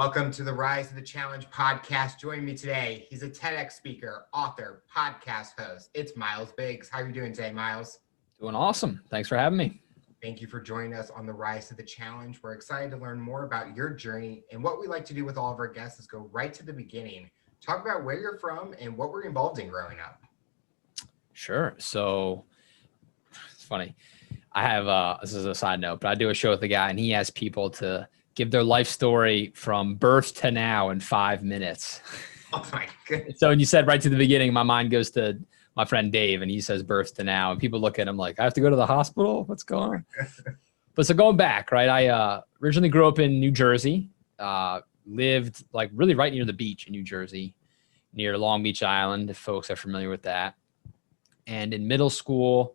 Welcome to the Rise of the Challenge podcast. Joining me today, he's a Tedx speaker, author, podcast host. It's Myles Biggs. How are you doing today, Myles? Doing awesome. Thanks for having me. Thank you for joining us on the Rise of the Challenge. We're excited to learn more about your journey, and what we like to do with all of our guests is go right to the beginning. Talk about where you're from and what were you involved in growing up. Sure. So it's funny. I have, this is a side note, but I do a show with a guy and he asks people to give their life story from birth to now in 5 minutes. Oh my goodness. So when you said right to the beginning, my mind goes to my friend Dave and he says birth to now. And people look at him like, I have to go to the hospital? What's going on? But so going back, right? I originally grew up in New Jersey, lived like really right near the beach in New Jersey, near Long Beach Island, if folks are familiar with that. And in middle school,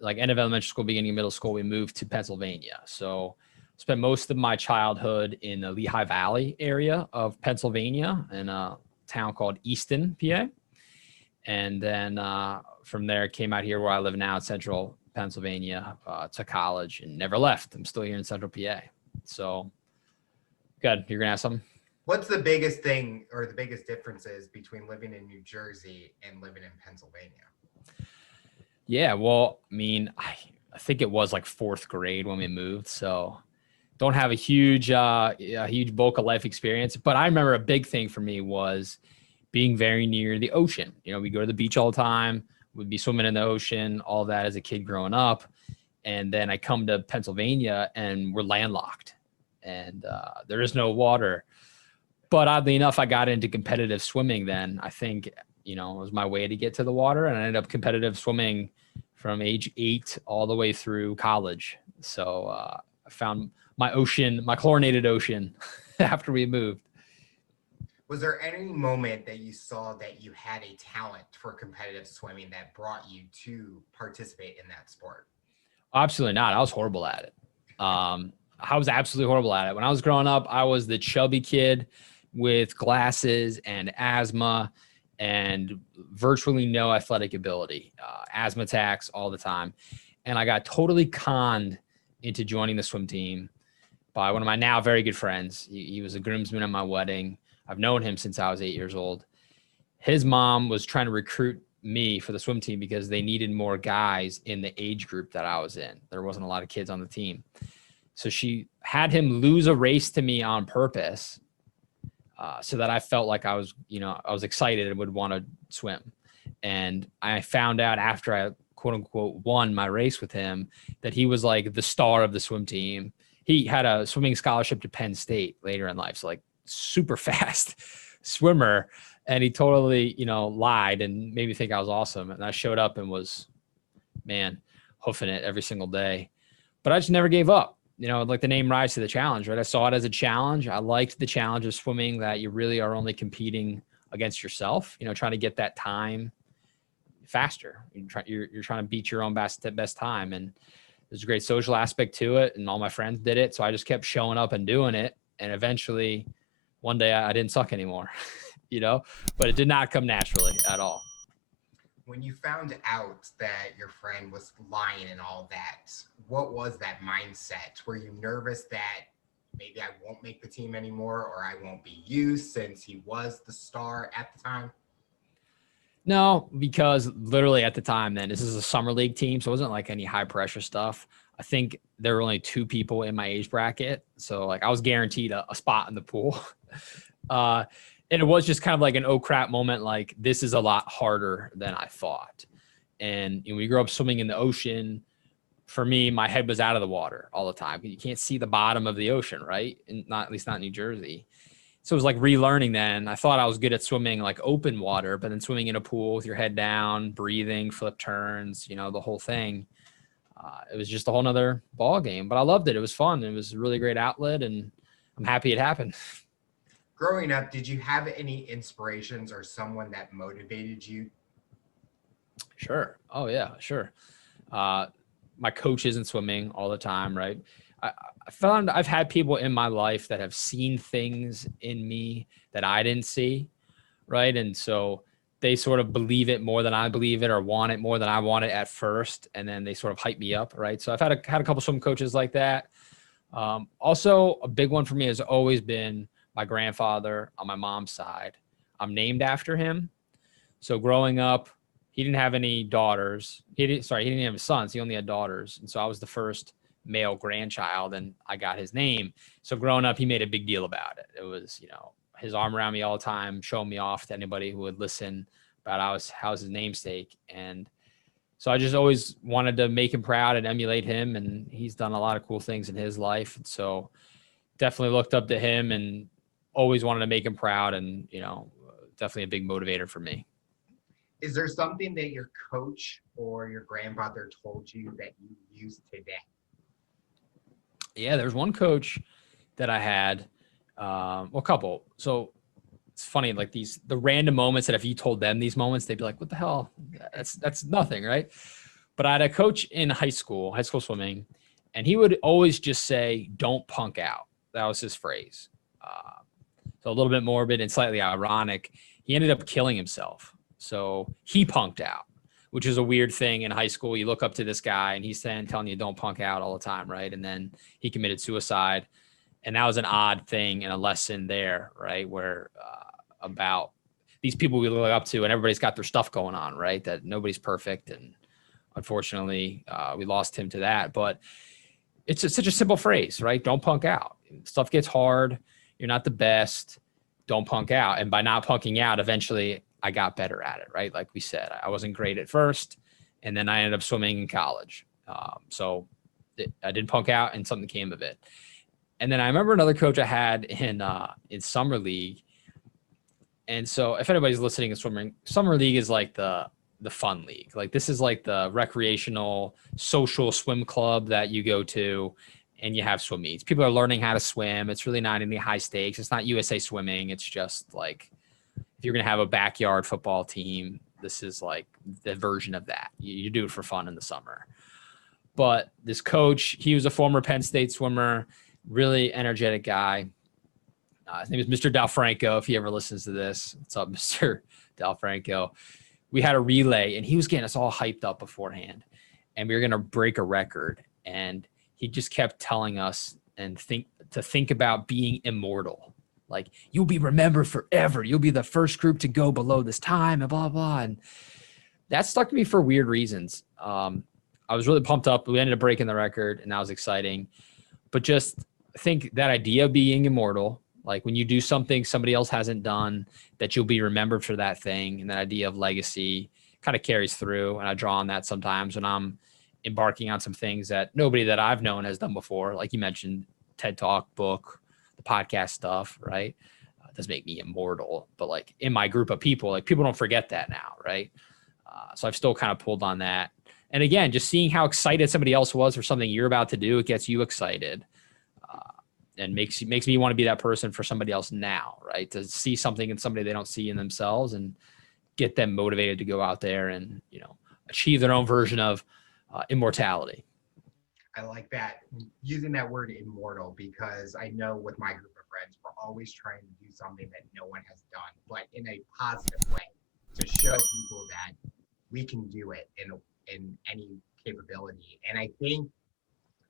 like end of elementary school, beginning of middle school, we moved to Pennsylvania. So spent most of my childhood in the Lehigh Valley area of Pennsylvania in a town called Easton, PA. And then from there, came out here where I live now in central Pennsylvania to college and never left. I'm still here in central PA. So good. You're going to ask something? What's the biggest thing or the biggest differences between living in New Jersey and living in Pennsylvania? Yeah, well, I mean, I think it was like fourth grade when we moved. So don't have a huge bulk of life experience, but I remember a big thing for me was being very near the ocean. You know, we go to the beach all the time. We'd be swimming in the ocean, all that as a kid growing up. And then I come to Pennsylvania and we're landlocked and there is no water. But oddly enough, I got into competitive swimming then. I think, you know, it was my way to get to the water. And I ended up competitive swimming from age 8 all the way through college. So I found my chlorinated ocean after we moved. Was there any moment that you saw that you had a talent for competitive swimming that brought you to participate in that sport? Absolutely not. I was horrible at it. I was absolutely horrible at it. When I was growing up, I was the chubby kid with glasses and asthma and virtually no athletic ability, asthma attacks all the time. And I got totally conned into joining the swim team by one of my now very good friends. He was a groomsman at my wedding. I've known him since I was 8 years old. His mom was trying to recruit me for the swim team because they needed more guys in the age group that I was in. There wasn't a lot of kids on the team. So she had him lose a race to me on purpose so that I felt like I was excited and would want to swim. And I found out after I quote unquote won my race with him that he was like the star of the swim team. He had a swimming scholarship to Penn State later in life. So like super fast swimmer. And he totally, lied and made me think I was awesome. And I showed up and was, hoofing it every single day. But I just never gave up. Like the name Rise to the Challenge, right? I saw it as a challenge. I liked the challenge of swimming, that you really are only competing against yourself, trying to get that time faster. You're trying to beat your own best time. And there's a great social aspect to it. And all my friends did it. So I just kept showing up and doing it. And eventually one day I didn't suck anymore, but it did not come naturally at all. When you found out that your friend was lying and all that, what was that mindset? Were you nervous that maybe I won't make the team anymore or I won't be used since he was the star at the time? No, because literally at the time then, this is a summer league team, so it wasn't like any high pressure stuff. I think there were only 2 people in my age bracket. So like I was guaranteed a spot in the pool. And it was just kind of like an oh crap moment. Like this is a lot harder than I thought. And we grew up swimming in the ocean. For me, my head was out of the water all the time. You can't see the bottom of the ocean, right? And at least not in New Jersey. So it was like relearning then. I thought I was good at swimming like open water, but then swimming in a pool with your head down, breathing, flip turns, the whole thing. It was just a whole nother ball game, but I loved it. It was fun. It was a really great outlet and I'm happy it happened. Growing up, did you have any inspirations or someone that motivated you? Sure. Oh yeah, sure. My coaches in swimming all the time, right? I found I've had people in my life that have seen things in me that I didn't see, right? And so they sort of believe it more than I believe it or want it more than I want it at first. And then they sort of hype me up, right? So I've had a couple swim coaches like that. Also, a big one for me has always been my grandfather on my mom's side. I'm named after him. So growing up, he didn't have any daughters. He didn't have sons. He only had daughters. And so I was the first male grandchild and I got his name. So growing up, he made a big deal about it. It was, his arm around me all the time, showing me off to anybody who would listen about how's his namesake. And so I just always wanted to make him proud and emulate him. And he's done a lot of cool things in his life. And so definitely looked up to him and always wanted to make him proud. And, definitely a big motivator for me. Is there something that your coach or your grandfather told you that you use today? Yeah, there's one coach that I had, a couple. So it's funny, like the random moments that if you told them these moments, they'd be like, what the hell? That's nothing, right? But I had a coach in high school swimming, and he would always just say, don't punk out. That was his phrase. So a little bit morbid and slightly ironic. He ended up killing himself. So he punked out, which is a weird thing in high school. You look up to this guy and he's telling you don't punk out all the time, right? And then he committed suicide. And that was an odd thing and a lesson there, right? Where about these people we look up to and everybody's got their stuff going on, right? That nobody's perfect. And unfortunately, we lost him to that. But it's such a simple phrase, right? Don't punk out. Stuff gets hard. You're not the best. Don't punk out. And by not punking out, eventually I got better at it, right? Like we said, I wasn't great at first, and then I ended up swimming in college. So I didn't punk out, and something came of it. And then I remember another coach I had in summer league. And so if anybody's listening in swimming, summer league is like the fun league. Like this is like the recreational social swim club that you go to and you have swim meets. People are learning how to swim. It's really not any high stakes. It's not USA swimming. It's just like, if you're going to have a backyard football team, this is like the version of that. You do it for fun in the summer. But this coach, he was a former Penn State swimmer, really energetic guy. His name is Mr. Dalfranco. If he ever listens to this, what's up, Mr. Dalfranco? We had a relay and he was getting us all hyped up beforehand and we were going to break a record. And he just kept telling us and think about being immortal. Like, you'll be remembered forever. You'll be the first group to go below this time and blah, blah. And that stuck to me for weird reasons. I was really pumped up. We ended up breaking the record and that was exciting. But just think that idea of being immortal, like when you do something somebody else hasn't done, that you'll be remembered for that thing. And that idea of legacy kind of carries through. And I draw on that sometimes when I'm embarking on some things that nobody that I've known has done before. Like you mentioned, TED Talk, book, the podcast stuff, right? It does make me immortal, but like in my group of people, like people don't forget that now, right? So I've still kind of pulled on that. And again, just seeing how excited somebody else was for something you're about to do, it gets you excited and makes me want to be that person for somebody else now, right? To see something in somebody they don't see in themselves and get them motivated to go out there and, achieve their own version of immortality. I like that, using that word immortal, because I know with my group of friends, we're always trying to do something that no one has done, but in a positive way, to show people that we can do it in any capability. And I think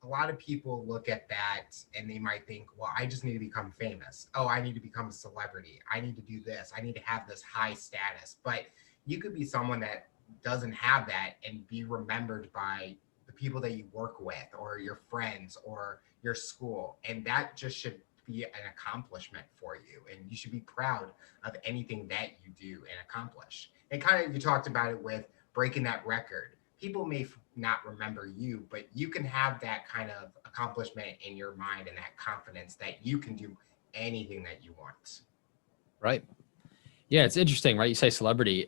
a lot of people look at that and they might think, well, I just need to become famous. Oh, I need to become a celebrity. I need to do this. I need to have this high status. But you could be someone that doesn't have that and be remembered by the people that you work with or your friends or your school. And that just should be an accomplishment for you. And you should be proud of anything that you do and accomplish. And kind of, you talked about it with breaking that record. People may not remember you, but you can have that kind of accomplishment in your mind and that confidence that you can do anything that you want. Right. Yeah, it's interesting, right? You say celebrity.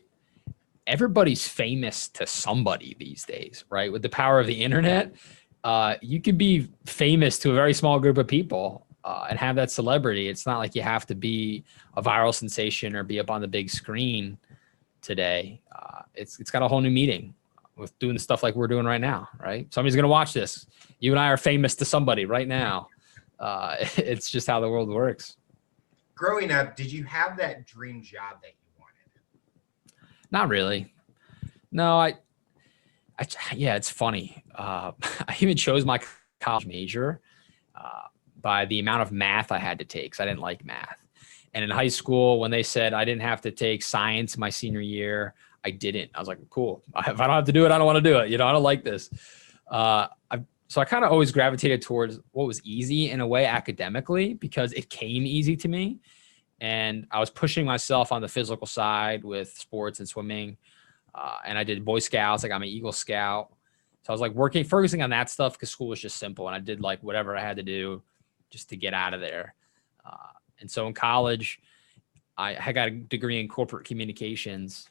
Everybody's famous to somebody these days, right? With the power of the internet, you can be famous to a very small group of people and have that celebrity. It's not like you have to be a viral sensation or be up on the big screen today. It's got a whole new meaning with doing the stuff like we're doing right now, right? Somebody's going to watch this. You and I are famous to somebody right now. It's just how the world works. Growing up, did you have that dream job that you wanted? Not really. No, yeah, it's funny. I even chose my college major by the amount of math I had to take, because I didn't like math. And in high school, when they said I didn't have to take science my senior year, I didn't. I was like, cool. If I don't have to do it, I don't want to do it. I don't like this. So I kind of always gravitated towards what was easy in a way academically, because it came easy to me. And I was pushing myself on the physical side with sports and swimming. And I did Boy Scouts. I got my Eagle Scout. So I was like focusing on that stuff because school was just simple. And I did like whatever I had to do just to get out of there. And so in college, I got a degree in corporate communications.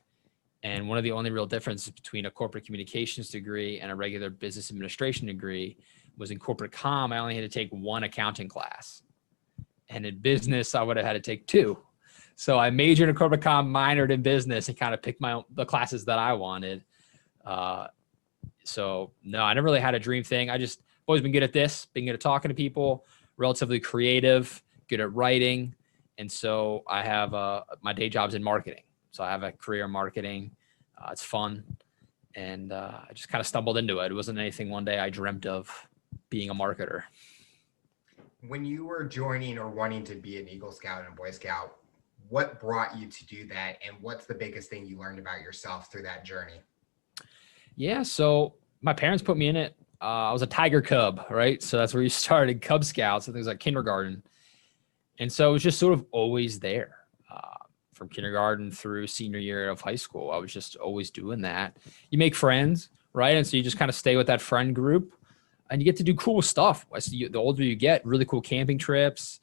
And one of the only real differences between a corporate communications degree and a regular business administration degree was in corporate comm, I only had to take one accounting class. And in business, I would have had to take two. So I majored in corporate comm, minored in business, and kind of picked the classes that I wanted. So no, I never really had a dream thing. I just always been good at this, been good at talking to people, relatively creative, good at writing. And so I have my day job's in marketing. So I have a career in marketing. It's fun. And I just kind of stumbled into it. It wasn't anything one day I dreamt of being a marketer. When you were joining or wanting to be an Eagle Scout and a Boy Scout, what brought you to do that? And what's the biggest thing you learned about yourself through that journey? Yeah. So my parents put me in it. I was a Tiger Cub, right? So that's where you started, Cub Scouts, and things like kindergarten. And so it was just sort of always there from kindergarten through senior year of high school. I was just always doing that. You make friends, right? And so you just kind of stay with that friend group and you get to do cool stuff. The older you get, really cool camping trips,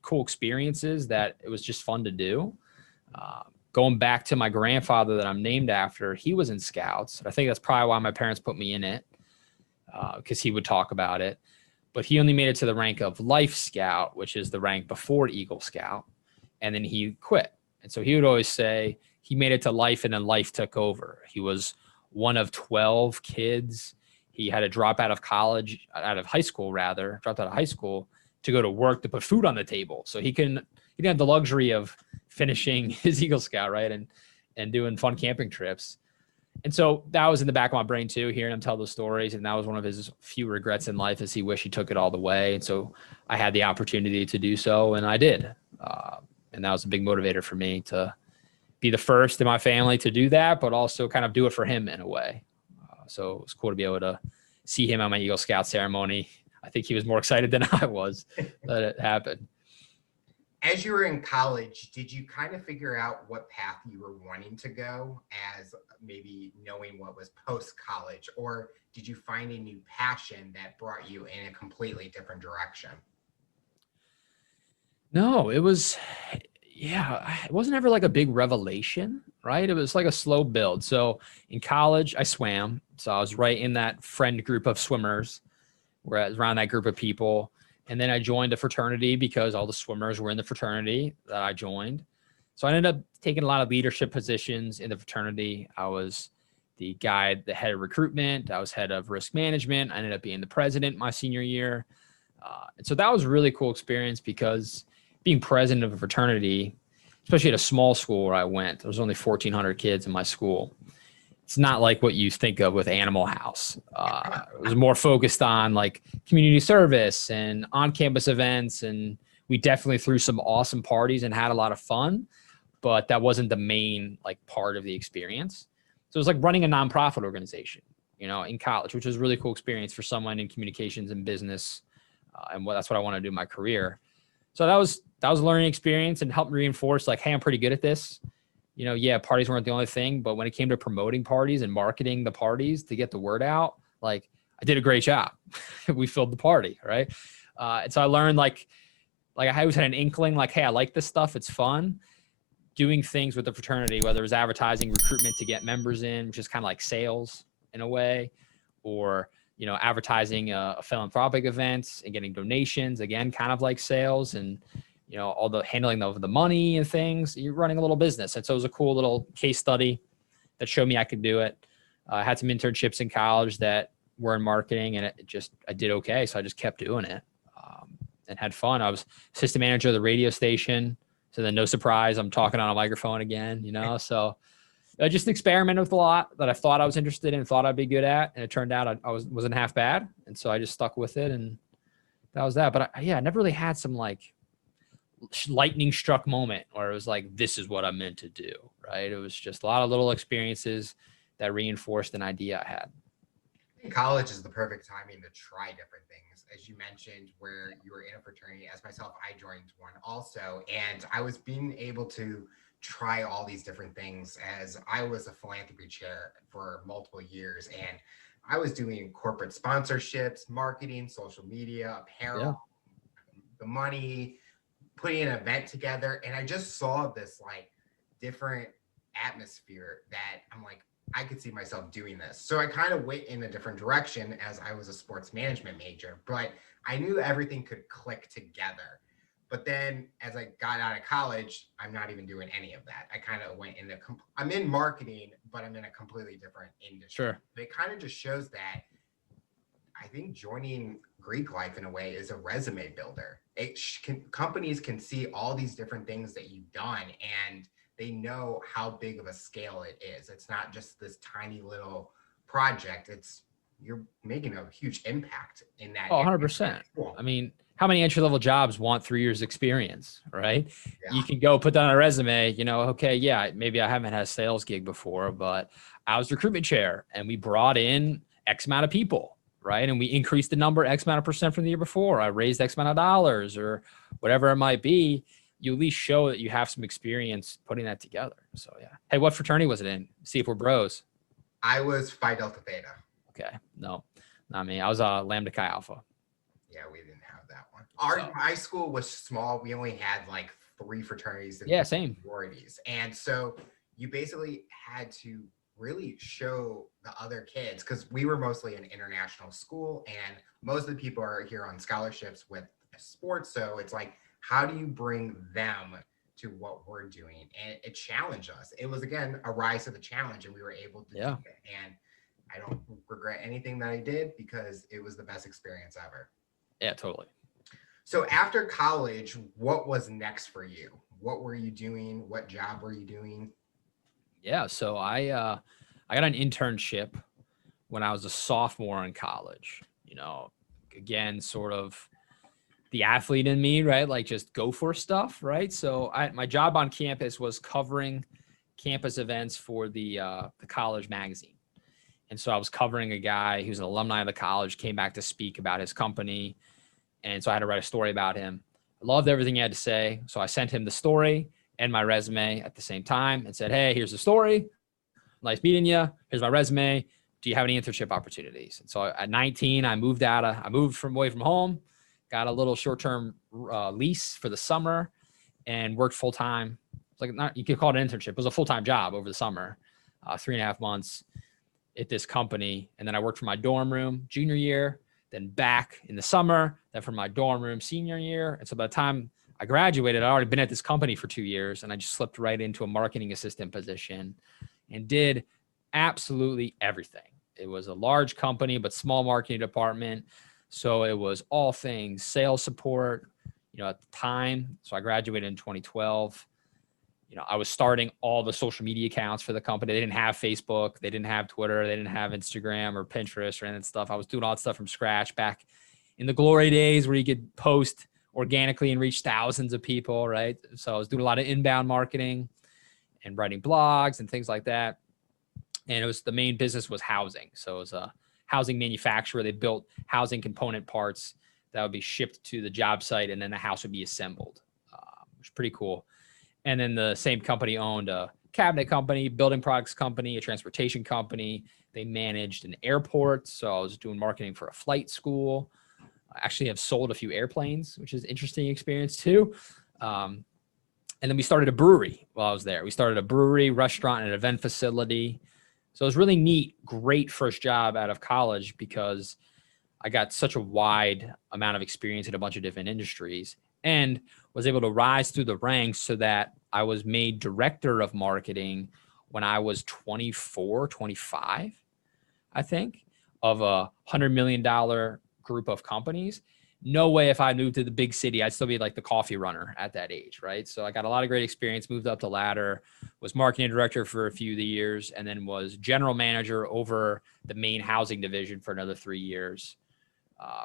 cool experiences that it was just fun to do. Going back to my grandfather that I'm named after, he was in Scouts. I think that's probably why my parents put me in it, because he would talk about it. But he only made it to the rank of Life Scout, which is the rank before Eagle Scout. And then he quit. And so he would always say he made it to Life and then Life took over. He was one of 12 kids. He had to drop out of high school to go to work to put food on the table. So he didn't have the luxury of finishing his Eagle Scout, right? And doing fun camping trips. And so that was in the back of my brain too, hearing him tell those stories. And that was one of his few regrets in life, is he wished he took it all the way. And so I had the opportunity to do so, and I did. And that was a big motivator for me to be the first in my family to do that, but also kind of do it for him in a way. So it was cool to be able to see him at my Eagle Scout ceremony. I think he was more excited than I was that it happened. As you were in college, did you kind of figure out what path you were wanting to go, as maybe knowing what was post-college, or did you find a new passion that brought you in a completely different direction? No, it wasn't ever like a big revelation, right? It was like a slow build. So in college, I swam. So I was right in that friend group of swimmers, where I was around that group of people. And then I joined a fraternity because all the swimmers were in the fraternity that I joined. So I ended up taking a lot of leadership positions in the fraternity. I was the head of recruitment. I was head of risk management. I ended up being the president my senior year. And so that was a really cool experience, because being president of a fraternity, especially at a small school where I went, there was only 1,400 kids in my school. It's not like what you think of with Animal House. It was more focused on like community service and on-campus events. And we definitely threw some awesome parties and had a lot of fun, but that wasn't the main like part of the experience. So it was like running a nonprofit organization, in college, which was a really cool experience for someone in communications and business. That's what I want to do in my career. So that was a learning experience, and helped me reinforce like, hey, I'm pretty good at this. Parties weren't the only thing, but when it came to promoting parties and marketing the parties to get the word out, like I did a great job. We filled the party, right? And so I learned like I always had an inkling, like, hey, I like this stuff. It's fun. Doing things with the fraternity, whether it was advertising, recruitment to get members in, which is kind of like sales in a way, or advertising philanthropic events and getting donations, again, kind of like sales, and all the handling of the money and things. You're running a little business. And so it was a cool little case study that showed me I could do it. I had some internships in college that were in marketing, and I did okay. So I just kept doing it and had fun. I was assistant manager of the radio station. So then no surprise, I'm talking on a microphone again, so I just experimented with a lot that I thought I was interested in, thought I'd be good at. And it turned out I wasn't half bad. And so I just stuck with it, and that was that. But I never really had some like lightning struck moment where it was like, this is what I'm meant to do, right? It was just a lot of little experiences that reinforced an idea I had. I think college is the perfect timing to try different things. As you mentioned, where you were in a fraternity, as myself, I joined one also. And I was being able to try all these different things as I was a philanthropy chair for multiple years. And I was doing corporate sponsorships, marketing, social media, Yeah. apparel, the money, putting an event together. And I just saw this like different atmosphere that I'm like, I could see myself doing this. So I kind of went in a different direction as I was a sports management major, but I knew everything could click together. But then as I got out of college, I'm not even doing any of that. I kind of went into, I'm in marketing, but I'm in a completely different industry. Sure. But it kind of just shows that I think joining Greek life in a way is a resume builder. Companies can see all these different things that you've done and they know how big of a scale it is. It's not just this tiny little project. It's you're making a huge impact in that. Oh, area. 100%. Cool. I mean, how many entry-level jobs want 3 years experience, right? Yeah. You can go put that on a resume, okay, yeah, maybe I haven't had a sales gig before, but I was recruitment chair and we brought in X amount of people, right? And we increased the number X amount of percent from the year before. I raised X amount of dollars or whatever it might be. You at least show that you have some experience putting that together. So yeah. Hey, what fraternity was it in? See if we're bros. I was Phi Delta Theta. Okay. No, not me. I was Lambda Chi Alpha. Yeah, we didn't have that one. My school was small. We only had like 3 fraternities and yeah, same sororities. And so you basically had to really show the other kids because we were mostly an international school and most of the people are here on scholarships with sports. So it's like, how do you bring them to what we're doing? And it challenged us. It was, again, a rise to the challenge and we were able to do it. And I don't regret anything that I did because it was the best experience ever. Yeah, totally. So after college, what was next for you? What were you doing? What job were you doing? Yeah, so I got an internship when I was a sophomore in college. Again, sort of the athlete in me, right? Like just go for stuff, right? So my job on campus was covering campus events for the college magazine. And so I was covering a guy who's an alumni of the college, came back to speak about his company. And so I had to write a story about him. I loved everything he had to say. So I sent him the story and my resume at the same time and said, hey, here's the story. Nice meeting you. Here's my resume. Do you have any internship opportunities? And so at 19, I moved away from home, got a little short-term lease for the summer and worked full-time. It's like you could call it an internship. It was a full-time job over the summer, 3.5 months at this company. And then I worked for my dorm room junior year, then back in the summer, then for my dorm room senior year. And so by the time I graduated, I'd already been at this company for 2 years and I just slipped right into a marketing assistant position and did absolutely everything. It was a large company, but small marketing department. So it was all things sales support, at the time. So I graduated in 2012. I was starting all the social media accounts for the company. They didn't have Facebook. They didn't have Twitter. They didn't have Instagram or Pinterest or any of that stuff. I was doing all that stuff from scratch back in the glory days where you could post organically and reach thousands of people, right? So I was doing a lot of inbound marketing and writing blogs and things like that. And the main business was housing. So it was a housing manufacturer. They built housing component parts that would be shipped to the job site and then the house would be assembled, which is pretty cool. And then the same company owned a cabinet company, building products company, a transportation company. They managed an airport. So I was doing marketing for a flight school. I actually have sold a few airplanes, which is an interesting experience too. And then we started a brewery while I was there. We started a brewery, restaurant, and an event facility. So it was really neat, great first job out of college because I got such a wide amount of experience in a bunch of different industries and was able to rise through the ranks so that I was made director of marketing when I was 24, 25, I think, of a $100 million group of companies. No way if I moved to the big city, I'd still be like the coffee runner at that age, right? So I got a lot of great experience, moved up the ladder, was marketing director for a few of the years, and then was general manager over the main housing division for another 3 years.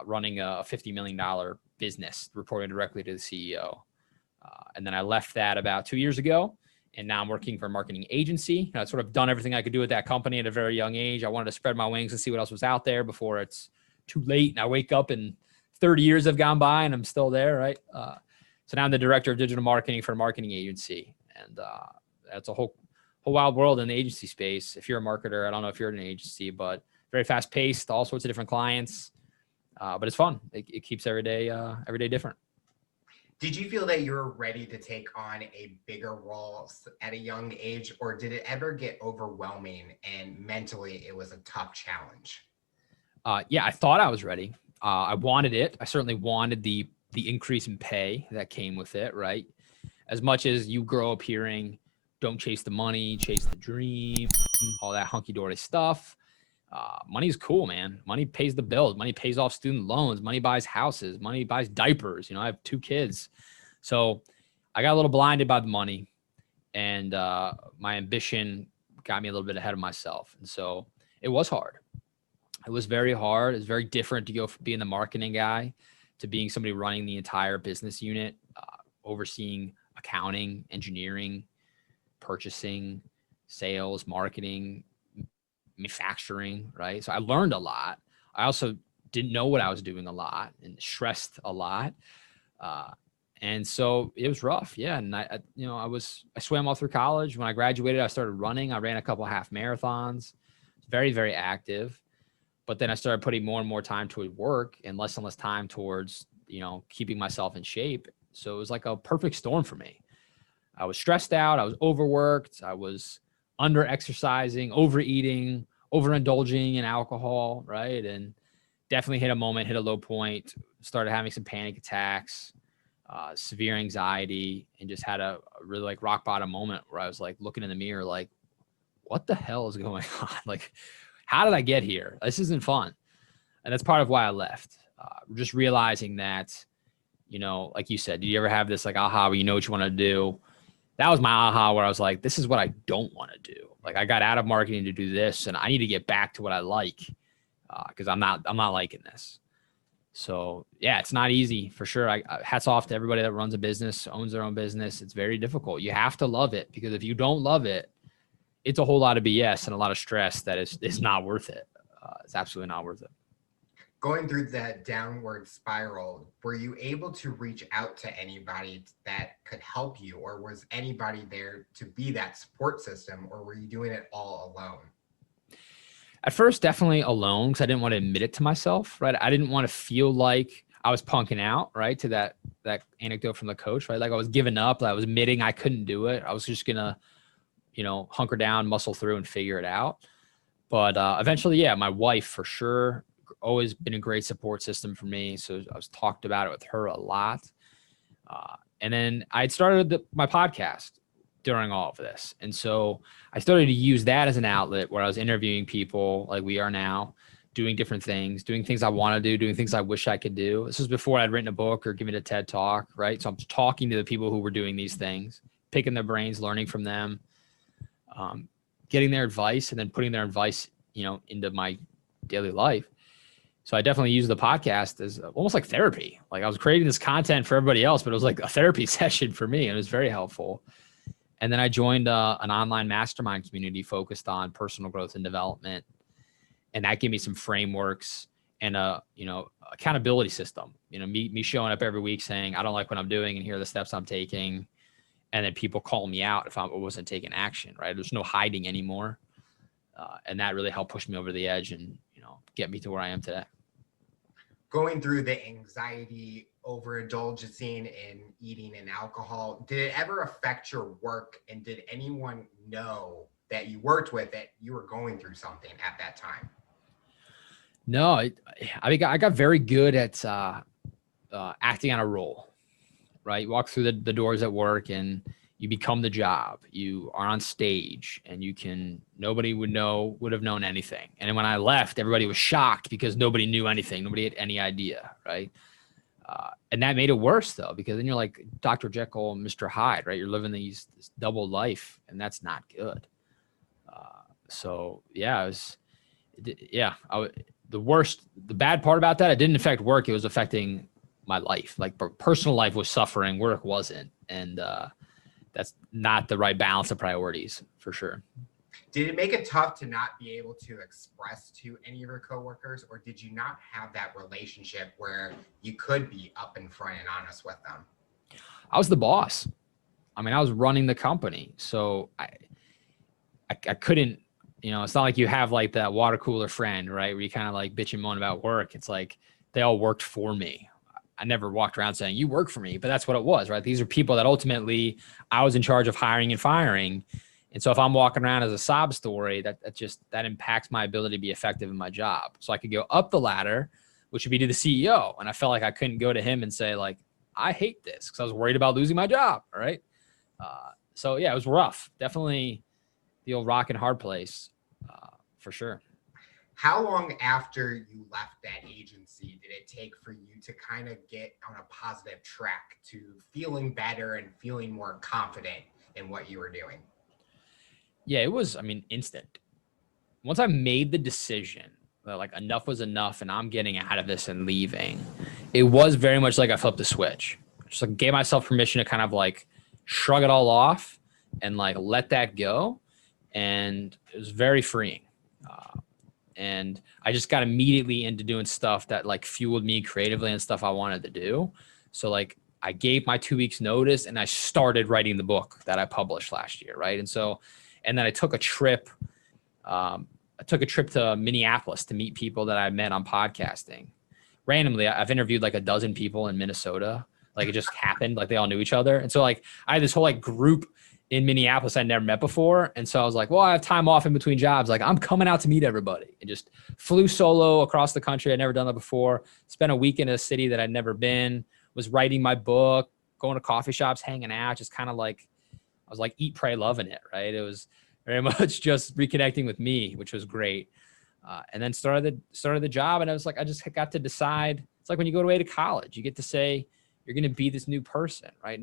running a $50 million business, reporting directly to the CEO. And then I left that about 2 years ago. And now I'm working for a marketing agency. I've sort of done everything I could do at that company at a very young age. I wanted to spread my wings and see what else was out there before it's too late. And I wake up and 30 years have gone by and I'm still there, right? So now I'm the director of digital marketing for a marketing agency. And that's a whole wild world in the agency space. If you're a marketer, I don't know if you're in an agency, but very fast paced, all sorts of different clients. But it's fun. It keeps every day different. Did you feel that you were ready to take on a bigger role at a young age, or did it ever get overwhelming and mentally it was a tough challenge? Yeah, I thought I was ready. I wanted it. I certainly wanted the increase in pay that came with it, right? As much as you grow up hearing, don't chase the money, chase the dream, all that hunky-dory stuff. Money's cool, man. Money pays the bills. Money pays off student loans. Money buys houses. Money buys diapers. You know, I have 2 kids. So I got a little blinded by the money, and my ambition got me a little bit ahead of myself. And so it was hard. It was very hard. It's very different to go from being the marketing guy to being somebody running the entire business unit, overseeing accounting, engineering, purchasing, sales, marketing, manufacturing, right? So I learned a lot. I also didn't know what I was doing a lot and stressed a lot. And so it was rough. Yeah. And I swam all through college. When I graduated, I started running. I ran a couple half marathons, very, very active. But then I started putting more and more time towards work and less time towards, keeping myself in shape. So it was like a perfect storm for me. I was stressed out. I was overworked. I was under exercising, overeating, overindulging in alcohol, right? And definitely hit a low point, started having some panic attacks, severe anxiety, and just had a really like rock bottom moment where I was like looking in the mirror, like, what the hell is going on? Like, how did I get here? This isn't fun. And that's part of why I left. Just realizing that, like you said, did you ever have this like aha where you know what you want to do? That was my aha where I was like, this is what I don't want to do. Like I got out of marketing to do this and I need to get back to what I like because I'm not liking this. So yeah, it's not easy for sure. I hats off to everybody that runs a business, owns their own business. It's very difficult. You have to love it because if you don't love it, it's a whole lot of BS and a lot of stress that is not worth it. It's absolutely not worth it. Going through that downward spiral, were you able to reach out to anybody that could help you, or was anybody there to be that support system, or were you doing it all alone? At first, definitely alone because I didn't want to admit it to myself, right? I didn't want to feel like I was punking out, right? To that anecdote from the coach, right? Like I was giving up, I was admitting I couldn't do it. I was just gonna, hunker down, muscle through, and figure it out. But eventually, yeah, my wife for sure, always been a great support system for me. So I was talked about it with her a lot. And then I had started my podcast during all of this. And so I started to use that as an outlet where I was interviewing people like we are now, doing different things, doing things I want to do, doing things I wish I could do. This was before I'd written a book or given a TED Talk, right? So I'm talking to the people who were doing these things, picking their brains, learning from them, getting their advice and then putting their advice, into my daily life. So I definitely use the podcast as almost like therapy. Like I was creating this content for everybody else, but it was like a therapy session for me. And it was very helpful. And then I joined an online mastermind community focused on personal growth and development. And that gave me some frameworks and a, accountability system, me showing up every week saying, I don't like what I'm doing and here are the steps I'm taking. And then people call me out if I wasn't taking action, right? There's no hiding anymore. And that really helped push me over the edge and, get me to where I am today. Going through the anxiety, overindulging in eating and alcohol, did it ever affect your work? And did anyone know that you worked with it, you were going through something at that time? No, I got very good at acting on a role, right? You walk through the doors at work and you become the job. You are on stage and nobody would have known anything. And when I left, everybody was shocked because nobody knew anything. Nobody had any idea, right? And that made it worse though, because then you're like Dr. Jekyll and Mr. Hyde, right? You're living this double life and that's not good. So yeah, the bad part about that, it didn't affect work. It was affecting my life. Like personal life was suffering, work wasn't. And that's not the right balance of priorities for sure. Did it make it tough to not be able to express to any of your coworkers, or did you not have that relationship where you could be up in front and honest with them? I was the boss. I mean, I was running the company. So I couldn't, it's not like you have like that water cooler friend, right? Where you kind of like bitch and moan about work. It's like they all worked for me. I never walked around saying you work for me, but that's what it was, right? These are people that ultimately I was in charge of hiring and firing. And so if I'm walking around as a sob story, that impacts my ability to be effective in my job. So I could go up the ladder, which would be to the CEO. And I felt like I couldn't go to him and say like, I hate this because I was worried about losing my job. All right. So yeah, it was rough. Definitely the old rock and hard place for sure. How long after you left that agency did it take for you to kind of get on a positive track to feeling better and feeling more confident in what you were doing? Yeah, it was, instant. Once I made the decision that like enough was enough and I'm getting out of this and leaving, it was very much like I flipped the switch. Just like gave myself permission to kind of like shrug it all off and like let that go. And it was very freeing. And I just got immediately into doing stuff that like fueled me creatively and stuff I wanted to do. So like I gave my 2 weeks notice and I started writing the book that I published last year. Right. And then I took a trip. I took a trip to Minneapolis to meet people that I met on podcasting. Randomly, I've interviewed like a dozen people in Minnesota. Like it just happened, like they all knew each other. And so like I had this whole like group in Minneapolis I'd never met before. And so I was like, well, I have time off in between jobs. Like I'm coming out to meet everybody, and just flew solo across the country. I'd never done that before. Spent a week in a city that I'd never been, was writing my book, going to coffee shops, hanging out, just kind of like, I was like, eat, pray, loving it. Right. It was very much just reconnecting with me, which was great. And then started the job. And I was like, I just got to decide. It's like when you go away to college, you get to say, you're going to be this new person, right?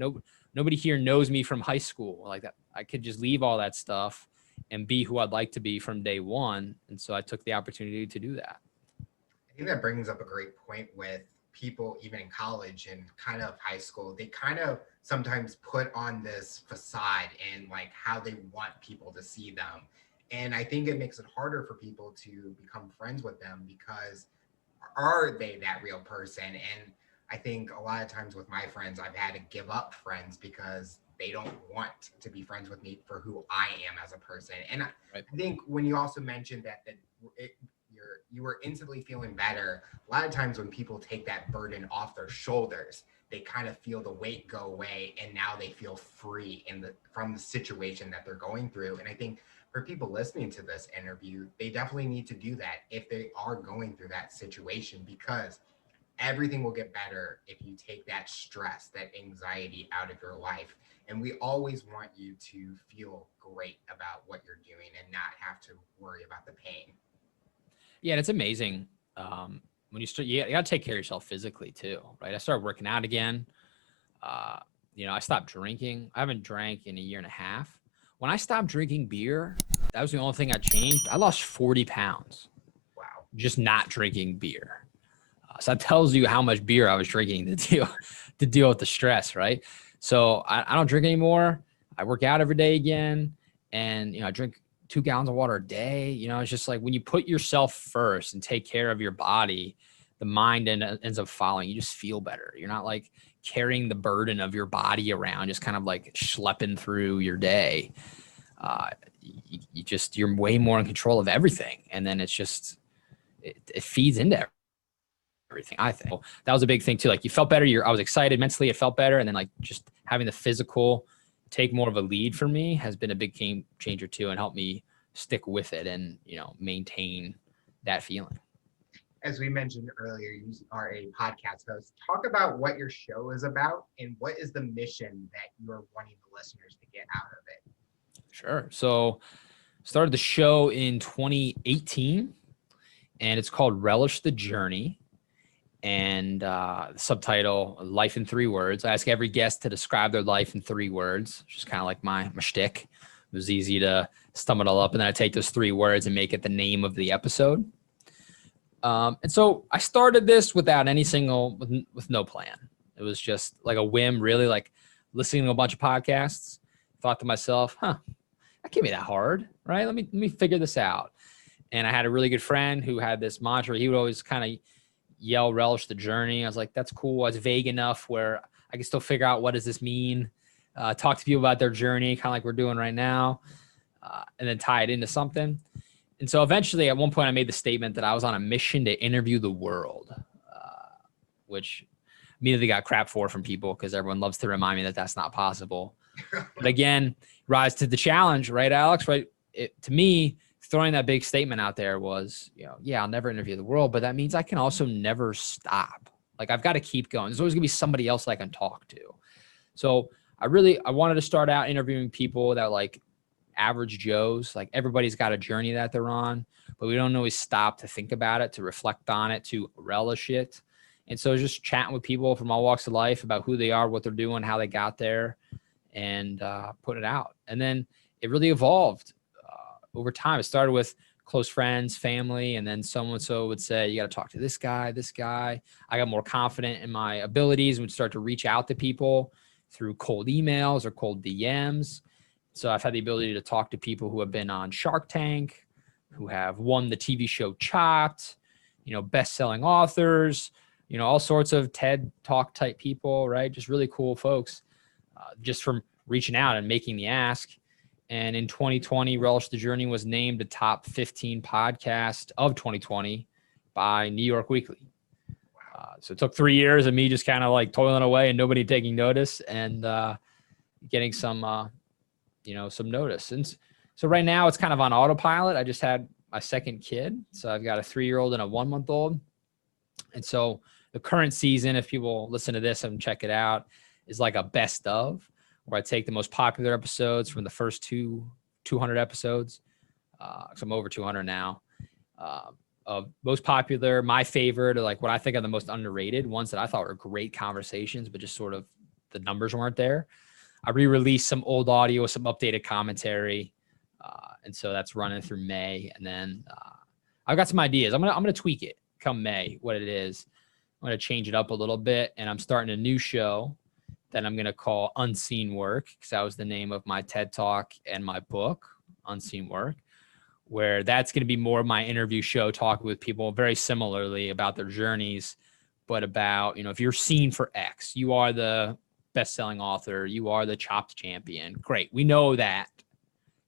Nobody here knows me from high school like that. I could just leave all that stuff and be who I'd like to be from day one. And so I took the opportunity to do that. I think that brings up a great point with people, even in college and kind of high school. They kind of sometimes put on this facade and like how they want people to see them. And I think it makes it harder for people to become friends with them because are they that real person? And I think a lot of times with my friends, I've had to give up friends because they don't want to be friends with me for who I am as a person. And right. I think when you also mentioned that you were instantly feeling better, a lot of times when people take that burden off their shoulders, they kind of feel the weight go away, and now they feel free from the situation that they're going through. And I think for people listening to this interview, they definitely need to do that if they are going through that situation, because everything will get better if you take that stress, that anxiety out of your life. And we always want you to feel great about what you're doing and not have to worry about the pain. Yeah, and it's amazing. When you start, you got to take care of yourself physically too, right? I started working out again. I stopped drinking. I haven't drank in a year and a half. When I stopped drinking beer, that was the only thing I changed. I lost 40 pounds. Wow. Just not drinking beer. So that tells you how much beer I was drinking to deal with the stress, right? So I don't drink anymore. I work out every day again. And, I drink 2 gallons of water a day. It's just like when you put yourself first and take care of your body, the mind ends up following. You just feel better. You're not like carrying the burden of your body around, just kind of like schlepping through your day. You're way more in control of everything. And then it's just, it feeds into everything. I think that was a big thing too. Like you felt better. I was excited mentally. It felt better. And then like just having the physical take more of a lead for me has been a big game changer too, and helped me stick with it and, maintain that feeling. As we mentioned earlier, you are a podcast host. Talk about what your show is about and what is the mission that you are wanting the listeners to get out of it. Sure. So started the show in 2018 and it's called Relish the Journey. And the subtitle, Life in 3 Words. I ask every guest to describe their life in 3 words, which is kind of like my shtick. It was easy to stum it all up. And then I take those 3 words and make it the name of the episode. And so I started this without with no plan. It was just like a whim, really, like listening to a bunch of podcasts. Thought to myself, that can't be that hard, right? Let me figure this out. And I had a really good friend who had this mantra. He would always kind of yell, "Relish the journey." I was like, that's cool. It's vague enough where I can still figure out what does this mean. Talk to people about their journey, kind of like we're doing right now, and then tie it into something. And so eventually, at one point, I made the statement that I was on a mission to interview the world, which immediately got crap from people because everyone loves to remind me that that's not possible. But again, rise to the challenge, right, Alex? Right? To me, throwing that big statement out there was, yeah, I'll never interview the world, but that means I can also never stop. Like, I've got to keep going. There's always gonna be somebody else I can talk to. So I wanted to start out interviewing people that like average Joes. Like, everybody's got a journey that they're on, but we don't always stop to think about it, to reflect on it, to relish it. And so just chatting with people from all walks of life about who they are, what they're doing, how they got there, and put it out. And then it really evolved over time. It started with close friends, family, and then someone would say, you got to talk to this guy. I got more confident in my abilities and would start to reach out to people through cold emails or cold DMs. So I've had the ability to talk to people who have been on Shark Tank, who have won the TV show Chopped, best-selling authors, all sorts of TED Talk type people, right? Just really cool folks, just from reaching out and making the ask. And in 2020, Relish the Journey was named the top 15 podcast of 2020 by New York Weekly. So it took 3 years of me just kind of like toiling away and nobody taking notice, and getting some notice. And so right now it's kind of on autopilot. I just had my second kid. So I've got a 3-year-old and a 1-month-old. And so the current season, if people listen to this and check it out, is like a best of, where I take the most popular episodes from the first 200 episodes. So I'm over 200 now. Of most popular, my favorite, or like what I think are the most underrated ones that I thought were great conversations, but just sort of the numbers weren't there. I re-released some old audio with some updated commentary. And so that's running through May. And then I've got some ideas. I'm gonna tweak it come May, what it is. I'm going to change it up a little bit. And I'm starting a new show that I'm going to call Unseen Work, because that was the name of my TED Talk and my book, Unseen Work, where that's going to be more of my interview show, talking with people very similarly about their journeys, but about, if you're seen for X, you are the best-selling author, you are the Chopped champion. Great. We know that.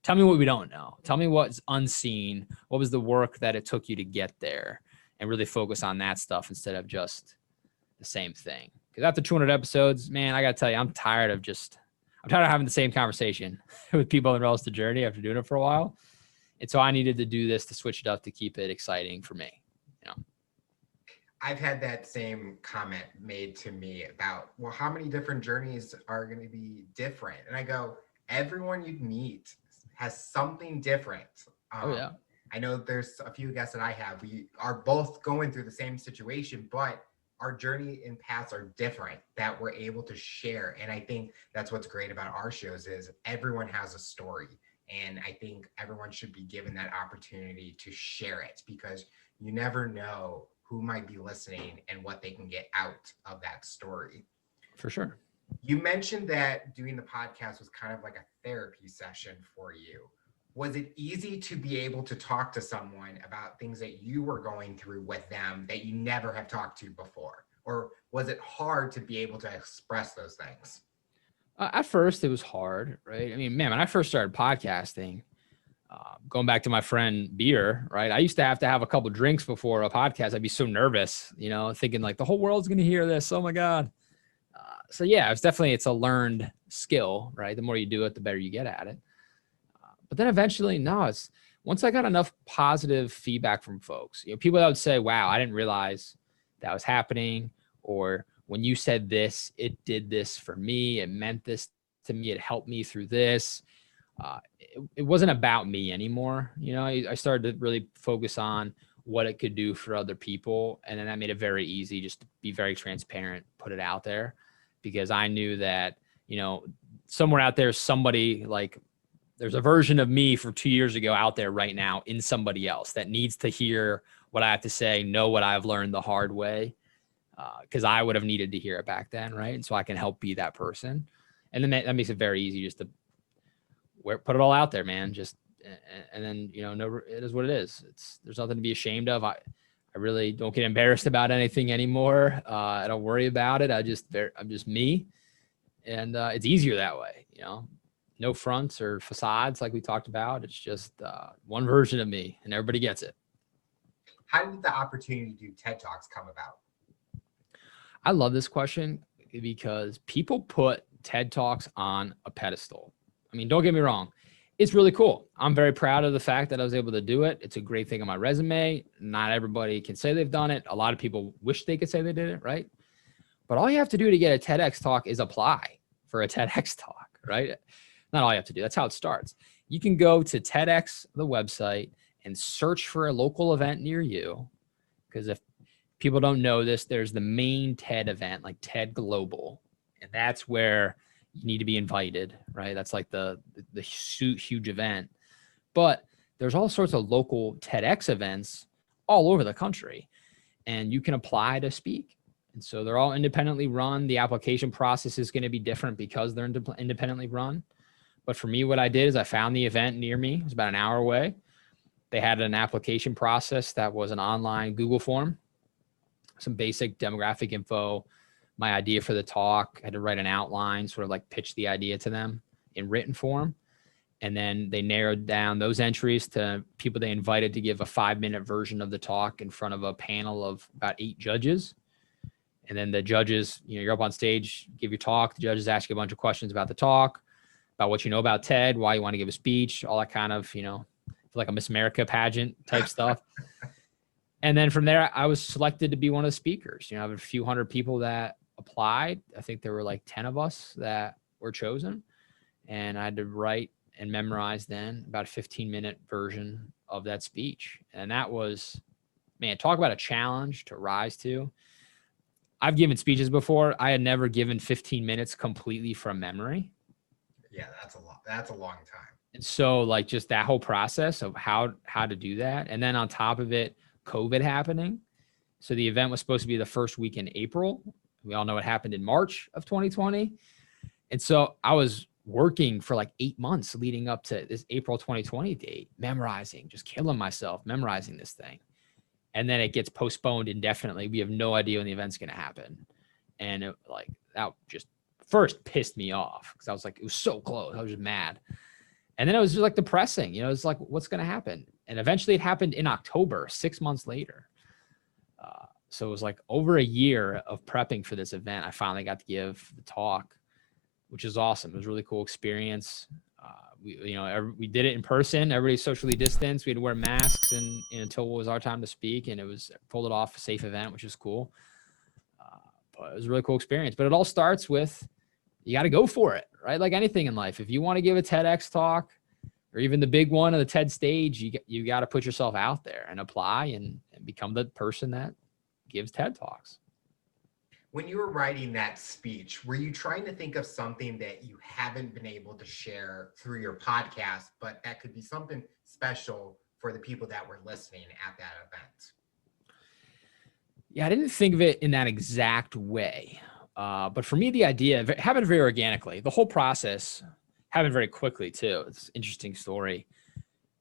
Tell me what we don't know. Tell me what's unseen. What was the work that it took you to get there? And really focus on that stuff instead of just the same thing. Because after 200 episodes, man, I got to tell you, I'm tired of having the same conversation with people in Relish the Journey after doing it for a while. And so I needed to do this to switch it up to keep it exciting for me. I've had that same comment made to me about, well, how many different journeys are going to be different? And I go, everyone you meet has something different. Oh, yeah. I know there's a few guests that I have. We are both going through the same situation, but our journey and paths are different that we're able to share. And I think that's what's great about our shows is everyone has a story. And I think everyone should be given that opportunity to share it, because you never know who might be listening and what they can get out of that story. For sure. You mentioned that doing the podcast was kind of like a therapy session for you. Was it easy to be able to talk to someone about things that you were going through with them that you never have talked to before? Or was it hard to be able to express those things? At first, it was hard, right? I mean, man, when I first started podcasting, going back to my friend Beer, right? I used to have a couple drinks before a podcast. I'd be so nervous, thinking like the whole world's going to hear this. Oh my God. So yeah, it's a learned skill, right? The more you do it, the better you get at it. But then eventually, once I got enough positive feedback from folks, people that would say, wow, I didn't realize that was happening. Or when you said this, it did this for me. It meant this to me. It helped me through this. It wasn't about me anymore. I started to really focus on what it could do for other people. And then that made it very easy just to be very transparent, put it out there, because I knew that, somewhere out there, somebody like, there's a version of me from 2 years ago out there right now in somebody else that needs to hear what I have to say, know what I've learned the hard way, because I would have needed to hear it back then, right? And so I can help be that person. And then that makes it very easy just to put it all out there, man. Just and then no, it is what it is. There's nothing to be ashamed of. I really don't get embarrassed about anything anymore. I don't worry about it. I'm just me, and it's easier that way. No fronts or facades like we talked about. It's just one version of me, and everybody gets it. How did the opportunity to do TED Talks come about? I love this question because people put TED Talks on a pedestal. I mean, don't get me wrong. It's really cool. I'm very proud of the fact that I was able to do it. It's a great thing on my resume. Not everybody can say they've done it. A lot of people wish they could say they did it, right? But all you have to do to get a TEDx talk is apply for a TEDx talk, right? Not all you have to do. That's how it starts. You can go to TEDx, the website, and search for a local event near you. Because if people don't know this, there's the main TED event, like TED Global. And that's where you need to be invited, right? That's like the huge event. But there's all sorts of local TEDx events all over the country, and you can apply to speak. And so they're all independently run. The application process is going to be different because they're independently run. But for me, what I did is I found the event near me. It was about an hour away. They had an application process that was an online Google form, some basic demographic info, my idea for the talk. I had to write an outline, sort of like pitch the idea to them in written form. And then they narrowed down those entries to people they invited to give a 5-minute version of the talk in front of a panel of about 8 judges. And then the judges, you're up on stage, give your talk. The judges ask you a bunch of questions about the talk, about what you know about TED, why you want to give a speech, all that kind of, like a Miss America pageant type stuff. And then from there, I was selected to be one of the speakers. I have a few hundred people that applied. I think there were like 10 of us that were chosen. And I had to write and memorize then about a 15-minute version of that speech. And that was, man, talk about a challenge to rise to. I've given speeches before. I had never given 15 minutes completely from memory. Yeah, that's a lot. That's a long time. And so like just that whole process of how to do that. And then on top of it, COVID happening. So the event was supposed to be the first week in April. We all know what happened in March of 2020. And so I was working for like 8 months leading up to this April 2020 date, memorizing, just killing myself, memorizing this thing. And then it gets postponed indefinitely. We have no idea when the event's going to happen. And that just first pissed me off because I was like, it was so close. I was just mad. And then it was just like depressing, it's like, what's going to happen? And eventually it happened in October, 6 months later. So it was like over a year of prepping for this event. I finally got to give the talk, which is awesome. It was a really cool experience. We did it in person. Everybody socially distanced. We had to wear masks and until it was our time to speak, and it was pulled it off, a safe event, which is cool. But it was a really cool experience. But it all starts with, you got to go for it, right? Like anything in life. If you want to give a TEDx talk or even the big one on the TED stage, you got to put yourself out there and apply and become the person that gives TED Talks. When you were writing that speech, were you trying to think of something that you haven't been able to share through your podcast, but that could be something special for the people that were listening at that event? Yeah, I didn't think of it in that exact way. But for me, the idea happened very organically. The whole process happened very quickly too. It's an interesting story.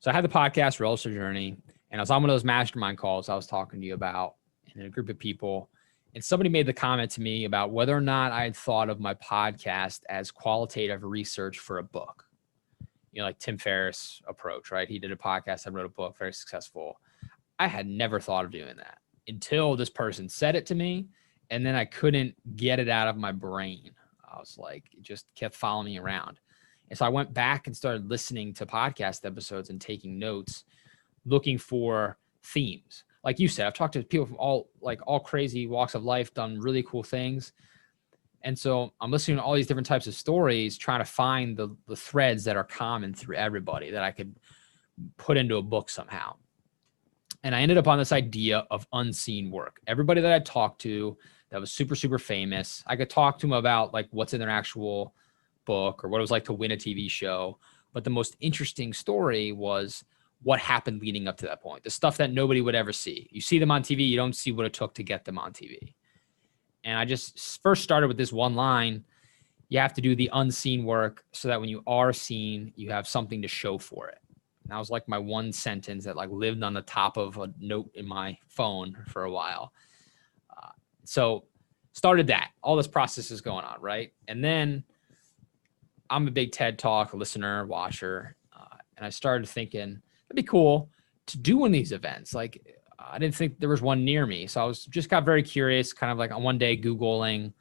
So I had the podcast, Relish the Journey, and I was on one of those mastermind calls I was talking to you about, and a group of people. And somebody made the comment to me about whether or not I had thought of my podcast as qualitative research for a book. Like Tim Ferriss' approach, right? He did a podcast, I wrote a book, very successful. I had never thought of doing that until this person said it to me. And then I couldn't get it out of my brain. I was like, it just kept following me around. And so I went back and started listening to podcast episodes and taking notes, looking for themes. Like you said, I've talked to people from all crazy walks of life, done really cool things. And so I'm listening to all these different types of stories, trying to find the threads that are common through everybody that I could put into a book somehow. And I ended up on this idea of unseen work. Everybody that I talked to that was super, super famous, I could talk to them about like what's in their actual book or what it was like to win a TV show. But the most interesting story was what happened leading up to that point, the stuff that nobody would ever see. You see them on TV, you don't see what it took to get them on TV. And I just first started with this one line: you have to do the unseen work so that when you are seen, you have something to show for it. And that was like my one sentence that like lived on the top of a note in my phone for a while. So started that. All this process is going on, right? And then I'm a big TED Talk listener, watcher. And I started thinking, it'd be cool to do one of these events. Like, I didn't think there was one near me. So I just got very curious, kind of like on one day Googling,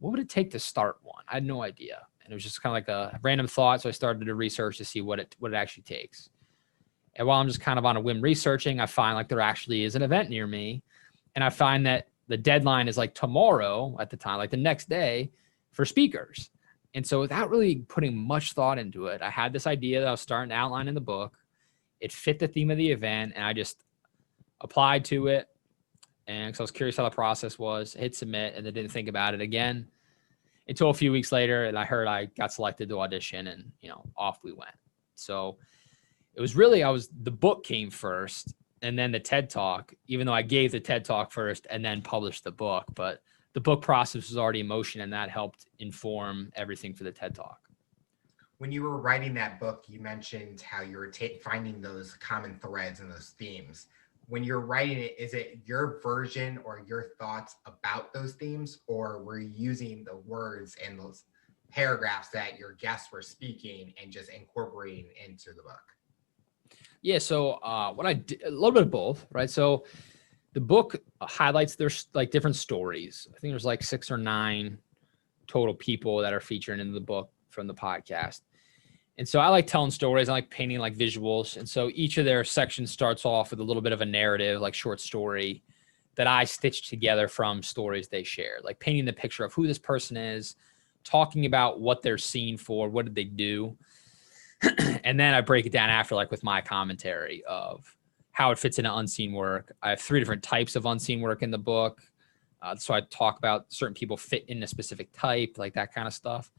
what would it take to start one? I had no idea. And it was just kind of like a random thought. So I started to research to see what it actually takes. And while I'm just kind of on a whim researching, I find like there actually is an event near me. And I find that the deadline is like tomorrow at the time, like the next day for speakers. And so without really putting much thought into it, I had this idea that I was starting to outline in the book. It fit the theme of the event, and I just applied to it. And because I was curious how the process was, hit submit, and then didn't think about it again until a few weeks later. And I heard I got selected to audition, and, you know, off we went. So it was really, the book came first and then the TED Talk, even though I gave the TED Talk first and then published the book. But the book process was already in motion, and that helped inform everything for the TED Talk. When you were writing that book, you mentioned how you were finding those common threads and those themes. When you're writing it, is it your version or your thoughts about those themes, or were you using the words and those paragraphs that your guests were speaking and just incorporating into the book? Yeah, so what I did, a little bit of both, right? So the book highlights there's like different stories. I think there's like 6 or 9 total people that are featured in the book from the podcast. And so I like telling stories. I like painting like visuals. And so each of their sections starts off with a little bit of a narrative, like short story that I stitched together from stories they shared, like painting the picture of who this person is, talking about what they're seen for, what did they do. And then I break it down after, like with my commentary of how it fits into unseen work. I have 3 different types of unseen work in the book. So I talk about certain people fit in a specific type, like that kind of stuff.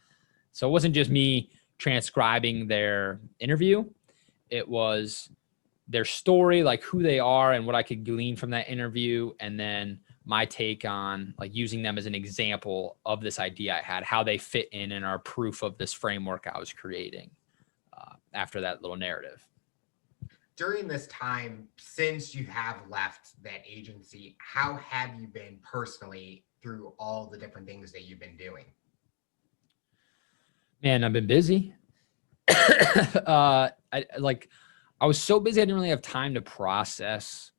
So it wasn't just me transcribing their interview. It was their story, like who they are and what I could glean from that interview. And then my take on like using them as an example of this idea I had, how they fit in and are proof of this framework I was creating after that little narrative. During this time, since you have left that agency, how have you been personally through all the different things that you've been doing? Man, I've been busy. I was so busy, I didn't really have time to process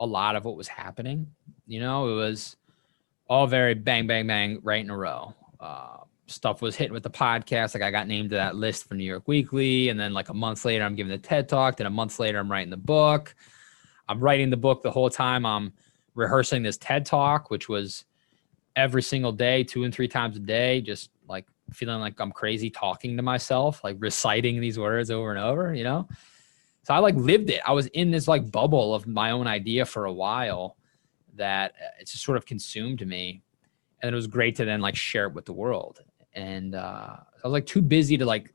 a lot of what was happening. You know, it was all very bang, bang, bang, right in a row. Stuff was hitting with the podcast. Like I got named to that list for New York Weekly. And then like a month later, I'm giving the TED Talk. Then a month later, I'm writing the book. I'm writing the book the whole time I'm rehearsing this TED Talk, which was every single day, 2 and 3 times a day, just like feeling like I'm crazy talking to myself, like reciting these words over and over, you know? So I like lived it. I was in this like bubble of my own idea for a while that it just sort of consumed me. And it was great to then like share it with the world. And I was like too busy to like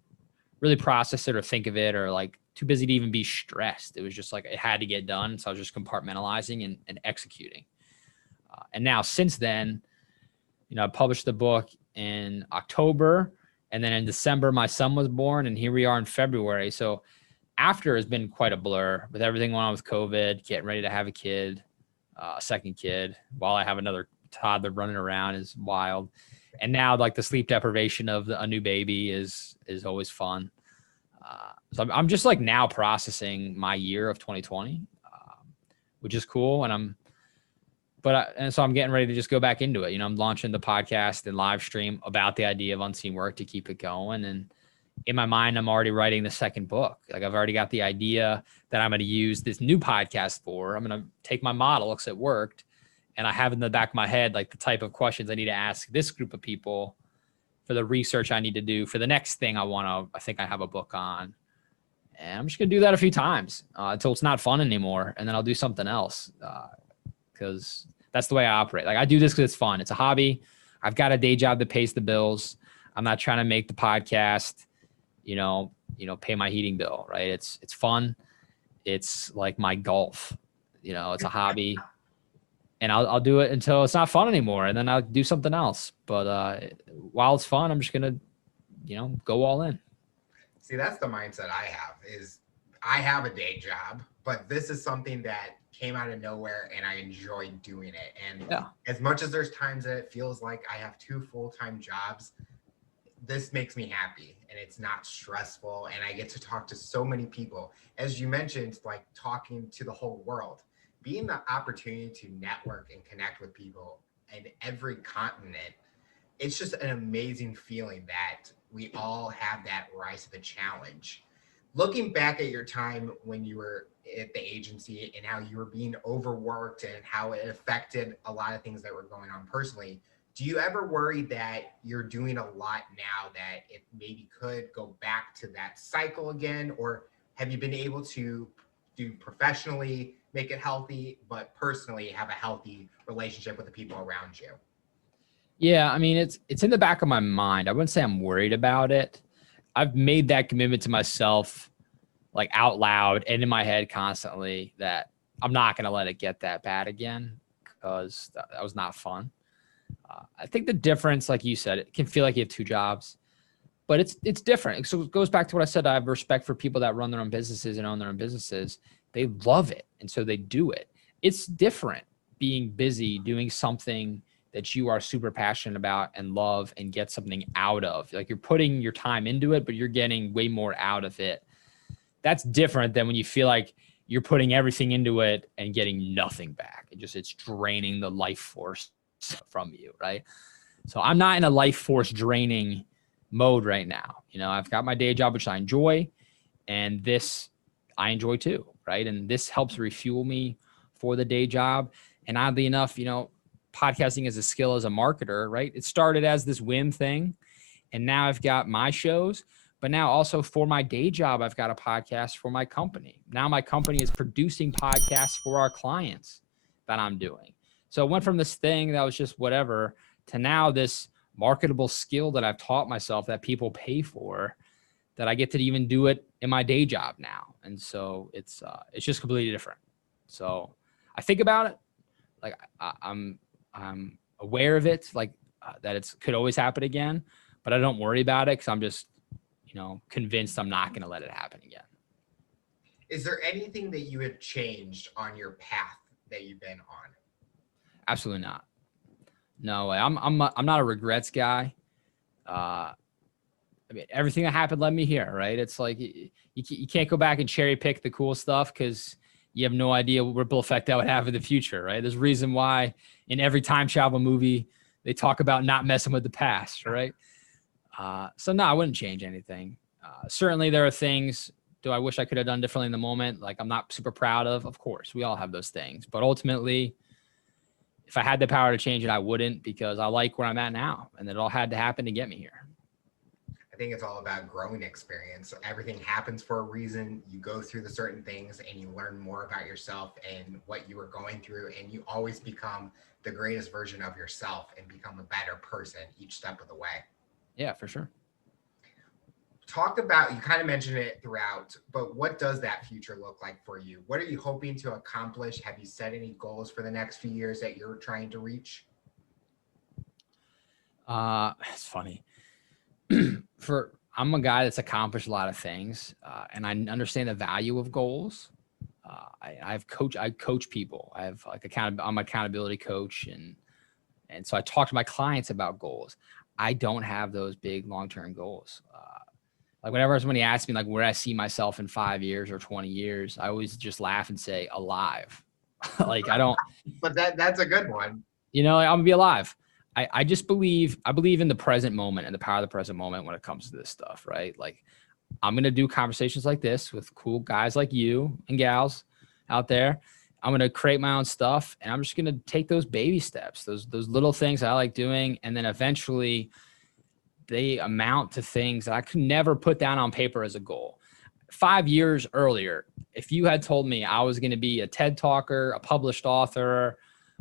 really process it or think of it, or like too busy to even be stressed. It was just like it had to get done. So I was just compartmentalizing and executing. And now since then, you know, I published the book in October, and then in December, my son was born, and here we are in February. So after has been quite a blur with everything going on with COVID, getting ready to have a kid, a second kid, while I have another toddler running around is wild. And now like the sleep deprivation of a new baby is always fun. So I'm just like now processing my year of 2020, which is cool. And so I'm getting ready to just go back into it. You know, I'm launching the podcast and live stream about the idea of unseen work to keep it going. And in my mind, I'm already writing the second book. Like I've already got the idea that I'm going to use this new podcast for. I'm going to take my model, because it worked. And I have in the back of my head, like the type of questions I need to ask this group of people for the research I need to do for the next thing I think I have a book on. And I'm just going to do that a few times until it's not fun anymore. And then I'll do something else because that's the way I operate. Like I do this because it's fun. It's a hobby. I've got a day job that pays the bills. I'm not trying to make the podcast, you know, pay my heating bill, right? It's fun. it's like my golf. You know, it's a hobby, and I'll do it until it's not fun anymore, and then I'll do something else. But while it's fun, I'm just gonna, go all in. See, that's the mindset I have. Is I have a day job, but this is something that came out of nowhere and I enjoy doing it. And Yeah. as much as there's times that it feels like I have two full-time jobs, this makes me happy and it's not stressful and I get to talk to so many people. As you mentioned, like talking to the whole world, being the opportunity to network and connect with people in every continent, it's just an amazing feeling that we all have that rise to the challenge. Looking back at your time when you were at the agency and how you were being overworked and how it affected a lot of things that were going on personally, do you ever worry that you're doing a lot now that it maybe could go back to that cycle again? Or have you been able to do professionally, make it healthy, but personally have a healthy relationship with the people around you? Yeah, I mean, it's in the back of my mind. I wouldn't say I'm worried about it. I've made that commitment to myself, like out loud and in my head constantly, that I'm not going to let it get that bad again, because that was not fun. I think the difference, like you said, it can feel like you have two jobs, but it's different. So it goes back to what I said. I have respect for people that run their own businesses and own their own businesses. They love it, and so they do it. It's different being busy doing something that you are super passionate about and love and get something out of. Like, you're putting your time into it, but you're getting way more out of it. That's different than when you feel like you're putting everything into it and getting nothing back. It's draining the life force from you, right? So I'm not in a life force draining mode right now. I've got my day job, which I enjoy, and this I enjoy too, right? And this helps refuel me for the day job. And oddly enough, podcasting as a skill as a marketer, right? It started as this whim thing, and now I've got my shows, but now also for my day job, I've got a podcast for my company. Now my company is producing podcasts for our clients that I'm doing. So it went from this thing that was just whatever to now this marketable skill that I've taught myself that people pay for, that I get to even do it in my day job now. And so it's just completely different. So I think about it, like I'm aware of it, like that it could always happen again, but I don't worry about it because I'm just, convinced I'm not going to let it happen again. Is there anything that you had changed on your path that you've been on? Absolutely not. No way. I'm not a regrets guy. I mean, everything that happened led me here, right? It's like you can't go back and cherry pick the cool stuff because you have no idea what ripple effect that would have in the future, right? There's a reason why in every time travel movie they talk about not messing with the past, right? So no, I wouldn't change anything. Certainly there are things, do I wish I could have done differently in the moment? Like, I'm not super proud of course, we all have those things, but ultimately, if I had the power to change it, I wouldn't, because I like where I'm at now, and it all had to happen to get me here. I think it's all about growing experience. Everything happens for a reason. You go through the certain things and you learn more about yourself and what you were going through, and you always become the greatest version of yourself and become a better person each step of the way. Yeah, for sure. Talked about, you kind of mentioned it throughout, but what does that future look like for you? What are you hoping to accomplish? Have you set any goals for the next few years that you're trying to reach? It's funny. I'm a guy that's accomplished a lot of things, and I understand the value of goals. I coach people. I have like I'm an accountability coach, and so I talk to my clients about goals. I don't have those big long-term goals. Like, whenever somebody asks me like where I see myself in 5 years or 20 years, I always just laugh and say alive. Like, I don't. But that's a good one. I'm gonna be alive. I believe in the present moment and the power of the present moment when it comes to this stuff, right? Like, I'm going to do conversations like this with cool guys like you and gals out there. I'm going to create my own stuff, and I'm just going to take those baby steps, those little things I like doing. And then eventually they amount to things that I could never put down on paper as a goal. 5 years earlier, if you had told me I was going to be a TED talker, a published author,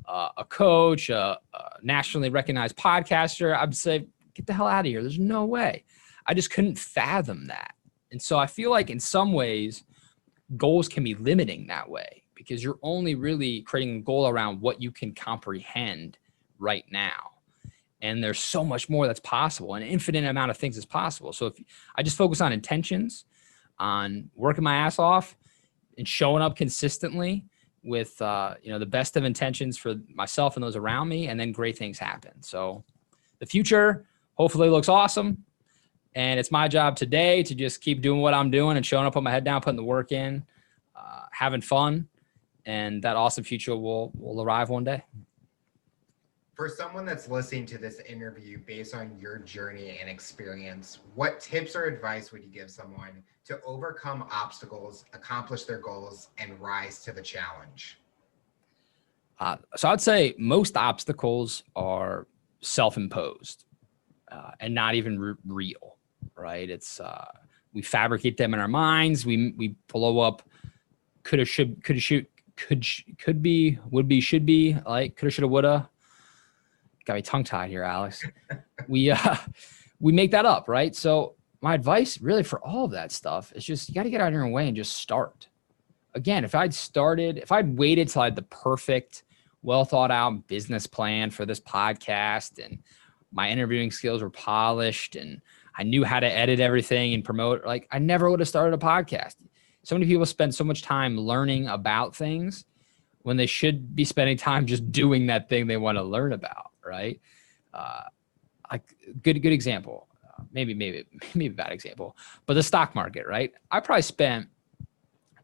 a coach, a nationally recognized podcaster, I'd say, get the hell out of here. There's no way. I just couldn't fathom that. And so I feel like in some ways, goals can be limiting that way because you're only really creating a goal around what you can comprehend right now. And there's so much more that's possible. An infinite amount of things is possible. So if I just focus on intentions, on working my ass off and showing up consistently with, the best of intentions for myself and those around me, and then great things happen. So the future hopefully looks awesome. And it's my job today to just keep doing what I'm doing and showing up, putting my head down, putting the work in, having fun. And that awesome future will arrive one day. For someone that's listening to this interview based on your journey and experience, what tips or advice would you give someone to overcome obstacles, accomplish their goals, and rise to the challenge? So I'd say most obstacles are self-imposed and not even real, right? It's we fabricate them in our minds. We blow up coulda, should, coulda, should, could be, would be, should be, like coulda, shoulda, woulda. Got me tongue tied here, Alex. We make that up, right? So my advice really for all of that stuff is just, you got to get out of your own way and just start. Again, if I'd waited till I had the perfect, well thought out business plan for this podcast and my interviewing skills were polished and I knew how to edit everything and promote, like I never would have started a podcast. So many people spend so much time learning about things when they should be spending time just doing that thing they want to learn about. Right. Good example, maybe a bad example, but the stock market, right? I probably spent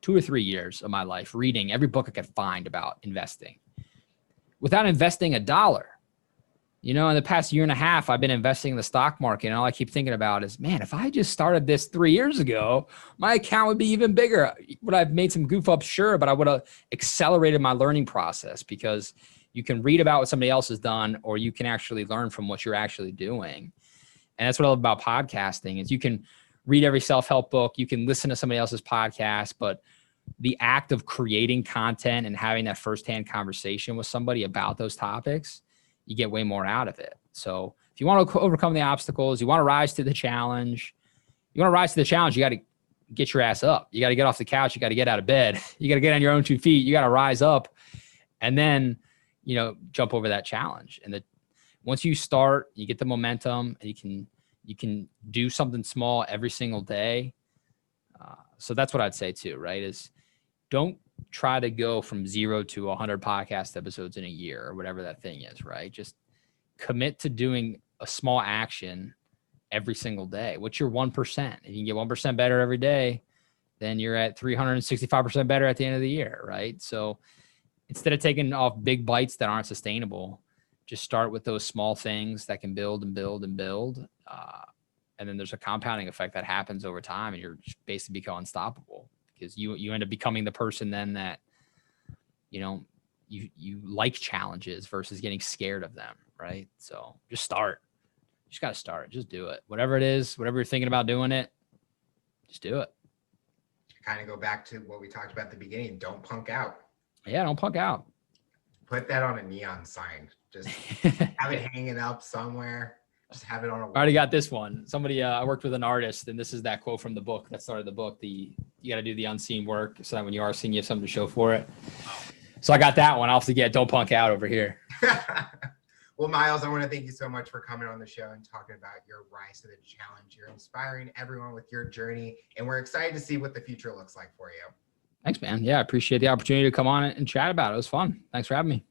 2 or 3 years of my life reading every book I could find about investing without investing $1. In the past year and a half, I've been investing in the stock market, and all I keep thinking about is, man, if I just started this 3 years ago, my account would be even bigger. Would I have made some goof ups? Sure, but I would have accelerated my learning process because you can read about what somebody else has done, or you can actually learn from what you're actually doing. And that's what I love about podcasting is you can read every self-help book, you can listen to somebody else's podcast, but the act of creating content and having that firsthand conversation with somebody about those topics, you get way more out of it. So if you want to overcome the obstacles, you want to rise to the challenge, you got to get your ass up. You got to get off the couch. You got to get out of bed. You got to get on your own 2 feet. You got to rise up and then, jump over that challenge. And once you start, you get the momentum and you can do something small every single day. So that's what I'd say too, right? Is don't try to go from 0 to 100 podcast episodes in a year or whatever that thing is, right? Just commit to doing a small action every single day. What's your 1%? If you can get 1% better every day, then you're at 365% better at the end of the year, right? So instead of taking off big bites that aren't sustainable, just start with those small things that can build and build and build. And then there's a compounding effect that happens over time, and you're basically become unstoppable because you end up becoming the person then that, you like challenges versus getting scared of them, right? So just start. You just got to start. Just do it. Whatever it is, whatever you're thinking about doing it, just do it. Kind of go back to what we talked about at the beginning. Don't punk out. Yeah, don't punk out. Put that on a neon sign. Just have it hanging up somewhere. Just have it on a wall. I already got this one. Somebody, I worked with an artist, and this is that quote from the book that started the book. You got to do the unseen work so that when you are seen, you have something to show for it. So I got that one. I'll have to get don't punk out over here. Well, Myles, I want to thank you so much for coming on the show and talking about your rise to the challenge. You're inspiring everyone with your journey, and we're excited to see what the future looks like for you. Thanks, man. Yeah, I appreciate the opportunity to come on and chat about it. It was fun. Thanks for having me.